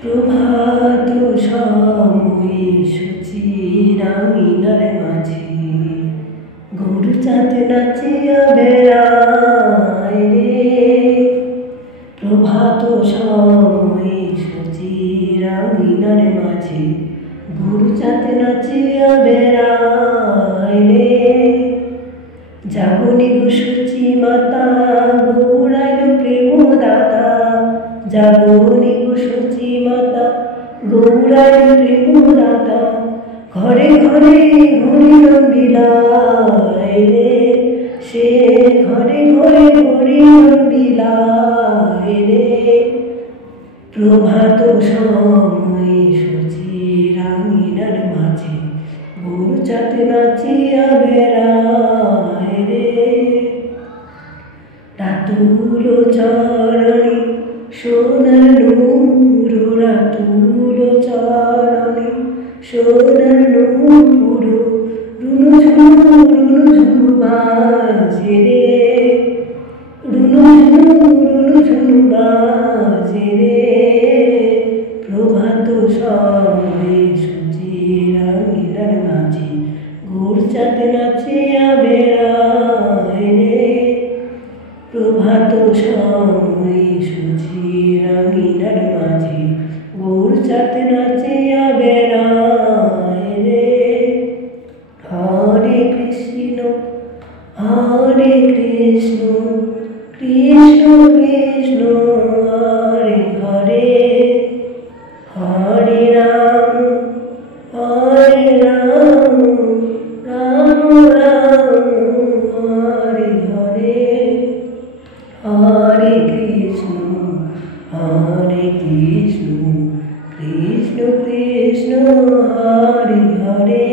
প্রভাত সময়ে সূচির আঙিনার মাঝে গরু চাঁদ নাচিয়া বেড়ায় রে। প্রভাত সময়ে সূচির আঙিনার মাঝে গরু চাঁদ নাচিয়া বেড়ায় রে। জাগনি গো সূচি মাতা গৌরাইল প্রেম দাতা, জাগনি গো সূচি মাতা গৌরাইল প্রেম দাতা। ঘরে ঘরে হরিনাম বিলায় রে, সে ঘরে ঘরে হরিনাম বিলায় রে। প্রভাত সময়ে সূচির আঙিনার মাঝে গরু চাঁদ নাচিয়া বেড়ায় রে। রাতুল চরণে সোনার নূপুর, রাতুল চরণে সোনার নূপুর, রুনু ঝুনু বাজে রে, রুনু ঝুনু বাজে রে। প্রভাত সময়ে সূচির আঙিনার মাঝে গরু চাঁদ নাচিয়া বেড়ায় রে। প্রভাত সময়ে সূচির আঙিনার মাঝে গরু চাঁদ নাচিয়া বেড়ায় রে। হরে কৃষ্ণ হরে কৃষ্ণ, কৃষ্ণ কৃষ্ণ হরে হরে, হরে রাম রাম রাম হরে হরে। হরে কৃষ্ণ কৃষ্ণ কৃষ্ণ হরে হরে।